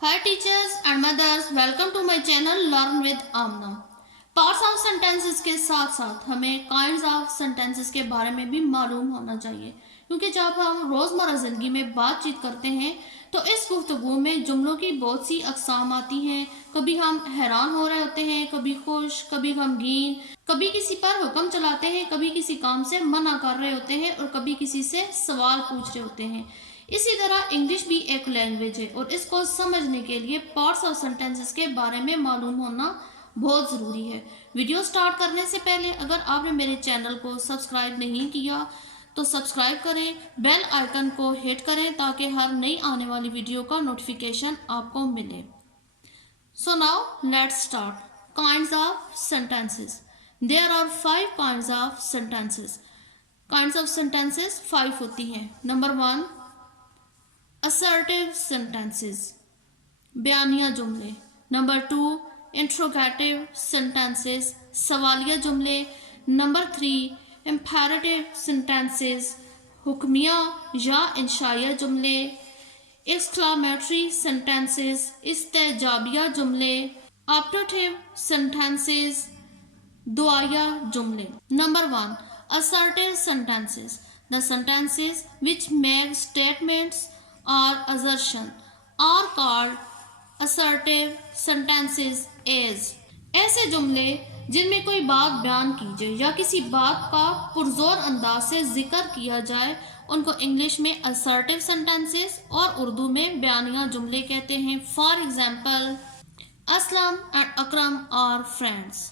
Hi teachers and mothers, welcome to my channel Learn with Amna. Parts of sentences के साथ साथ हमें kinds of sentences के बारे में भी मालूम होना चाहिए, क्योंकि जब हम रोज़मर्रा ज़िंदगी में बातचीत करते हैं तो इस गुफ्तगू में जुमलों की बहुत सी अक़साम आती हैं। कभी हम हैरान हो रहे होते हैं, कभी खुश, कभी गमगीन, कभी किसी पर हुक्म चलाते हैं, कभी किसी काम से मना कर रहे होते हैं और कभी किसी से सवाल पूछ रहे होते हैं। इसी तरह इंग्लिश भी एक लैंग्वेज है और इसको समझने के लिए पार्ट्स ऑफ सेंटेंसेस के बारे में मालूम होना बहुत ज़रूरी है। वीडियो स्टार्ट करने से पहले अगर आपने मेरे चैनल को सब्सक्राइब नहीं किया तो सब्सक्राइब करें, बेल आइकन को हिट करें ताकि हर नई आने वाली वीडियो का नोटिफिकेशन आपको मिले। So now let's start. Kinds of sentences. There are 5 kinds of sentences. Kinds of sentences 5 होती हैं। नंबर 1, असर्टिव सेंटेंसेस, बयानिया जुमले। नंबर 2, इंट्रोगेटिव सेंटेंसेस, सवालिया जुमले। नंबर 3, इम्पेरेटिव सेंटेंसेस, हुक्मिया या इंशाइया जुमले। एक्सक्लामेटरी सेंटेंसेस, इस्तेजाबिया जुमले। ऑप्टेटिव सेंटेंसेस, दुआया जुमले। Number 1, assertive sentences, the sentences which make statements or assertion are called assertive sentences as। ऐसे जुमले जिनमें कोई बात बयान की जाए या किसी बात का पुरजोर अंदाज से जिक्र किया जाए उनको इंग्लिश में assertive sentences और उर्दू में बयानिया जुमले कहते हैं। For example, Aslam and Akram are friends,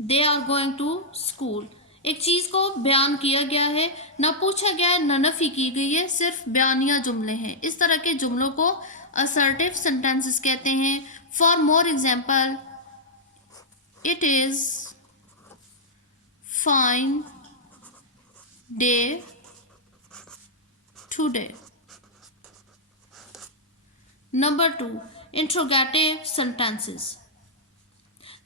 they are going to school. एक चीज़ को बयान किया गया है, ना पूछा गया है, ना नफ़ी की गई है, सिर्फ बयानिया जुमले हैं। इस तरह के जुमलों को असर्टिव सेंटेंसेस कहते हैं। For more example, it is fine day today. Number 2, interrogative sentences,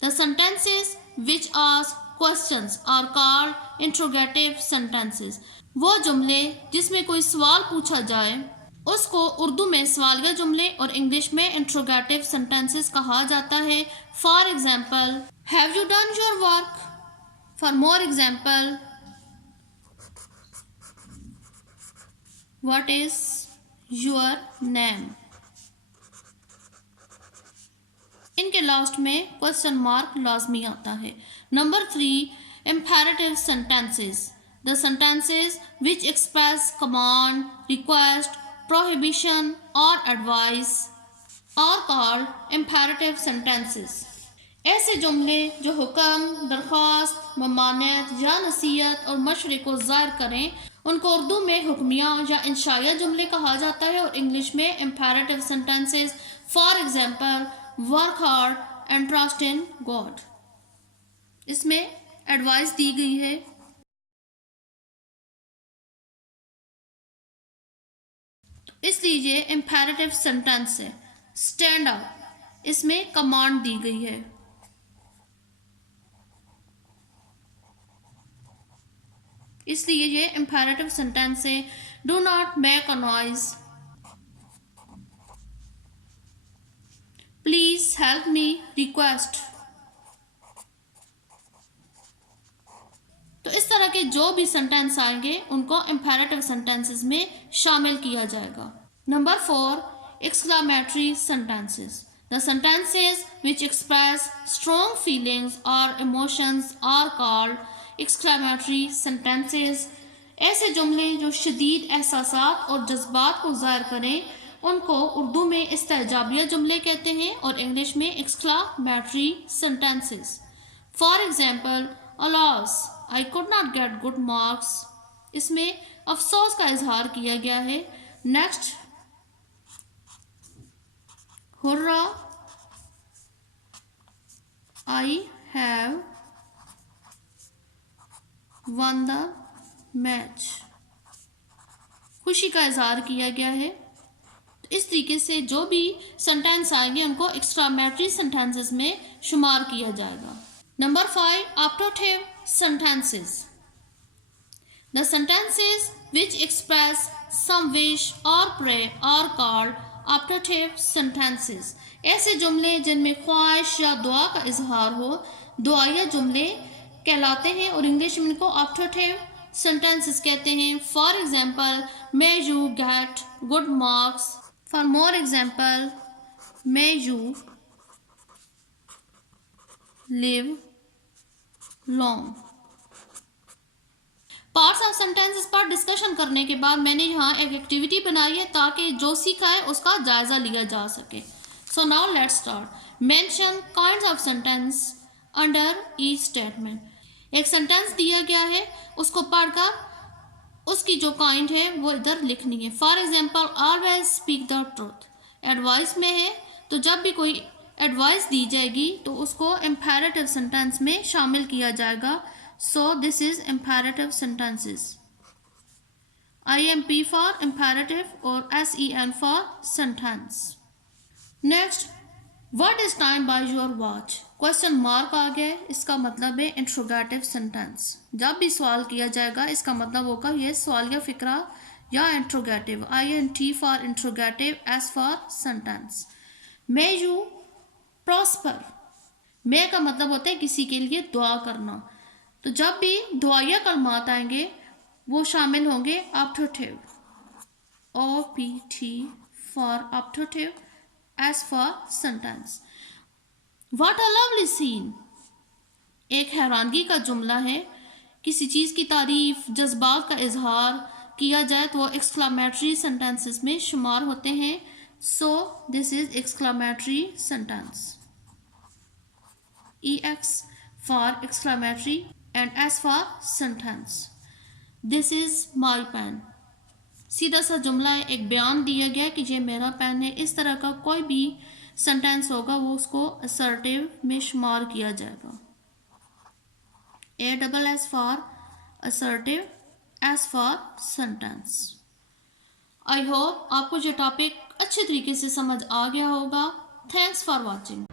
the sentences which ask questions are called interrogative sentences। वो जुमले जिसमें कोई सवाल पूछा जाए उसको उर्दू में सवालिया जुमले और इंग्लिश में इंट्रोगेटिव सेंटेंसेस कहा जाता है। For example, have you done your work. For more example, what is your name. इनके लास्ट में क्वेश्चन मार्क लाजमी आता है। नंबर 3, imperative sentences, the sentences which express command, request, prohibition और advice are called imperative sentences. ऐसे जुमले जो हुक्म, दरख्वास्त, ममानियत या नसीहत और मशवरे को ज़ाहिर करें उनको उर्दू में हुक्मिया या इंशाइया जुमले कहा जाता है और इंग्लिश में imperative sentences. For example, work hard and trust in God. इसमें एडवाइस दी गई है। इसलिए ये इम्पेरेटिव सेंटेंस है। स्टैंड आउट, इसमें कमांड दी गई है। इसलिए ये इम्पेरेटिव सेंटेंस है। Do not make a noise, please help me, request. तो इस तरह के जो भी सेंटेंस आएंगे उनको इम्पेरेटिव सेंटेंसेस में शामिल किया जाएगा। नंबर 4, exclamatory sentences, the sentences which express strong feelings और emotions are called exclamatory sentences. ऐसे जुमले जो शदीद एहसासात और जज्बात को ज़ाहिर करें उनको उर्दू में इस्तेजाबिया जुमले कहते हैं और इंग्लिश में exclamatory sentences. For example, alas I could not get good marks. इसमें अफसोस का इजहार किया गया है। Next, hurrah I have one the match. खुशी का इजहार किया गया है। इस तरीके से जो भी सेंटेंस आएंगे उनको एक्सक्लामेटरी सेंटेंसेस में शुमार किया जाएगा। Number 5, optative sentences, The sentences which express some wish or pray are called optative sentences. ऐसे जुमले जिनमें ख्वाहिश या दुआ का इजहार हो दुआया जुमले कहलाते हैं और इंग्लिश में इनको optative sentences कहते हैं. For example, may you get good marks. For more example, may you live long. Parts of sentences पर डिस्कशन करने के बाद मैंने यहाँ एक एक्टिविटी बनाई है ताकि जो सीखा है उसका जायजा लिया जा सके. सो now let's start. Mention kinds of sentence under each statement. एक सेंटेंस दिया गया है उसको पढ़कर उसकी जो काइंड है वो इधर लिखनी है. For example, always speak the truth. Advice में है तो जब भी कोई एडवाइस दी जाएगी तो उसको इम्पेरेटिव सेंटेंस में शामिल किया जाएगा. So this is imperative sentences. IMP for imperative or SEN for sentence. Next, what is time by your watch? Question mark आ गया. इसका मतलब है इंट्रोगेटिव सेंटेंस. जब भी सवाल किया जाएगा इसका मतलब होगा ये सवाल या फिक्रा या interrogative. INT for interrogative, S for sentence. May you prosper. May का मतलब होता है किसी के लिए दुआ करना. तो जब भी दुआया कलमात आएंगे वो शामिल होंगे optative. OPT for optative, S for sentence. What a lovely scene. एक हैरानगी का जुमला है. किसी चीज़ की तारीफ जज्बात का इजहार किया जाए तो वो एक्सक्लामेटरी सेंटेंसेस में शुमार होते हैं. So this is exclamatory sentence. EX for exclamatory and S for sentence. This is my pen. सीधा सा जुमला है. एक बयान दिया गया कि ये मेरा पेन है. इस तरह का कोई भी सेंटेंस होगा वो उसको असर्टिव में शुमार किया जाएगा. ASS for assertive, S for sentence. I hope आपको ये टॉपिक अच्छे तरीके से समझ आ गया होगा. Thanks for watching.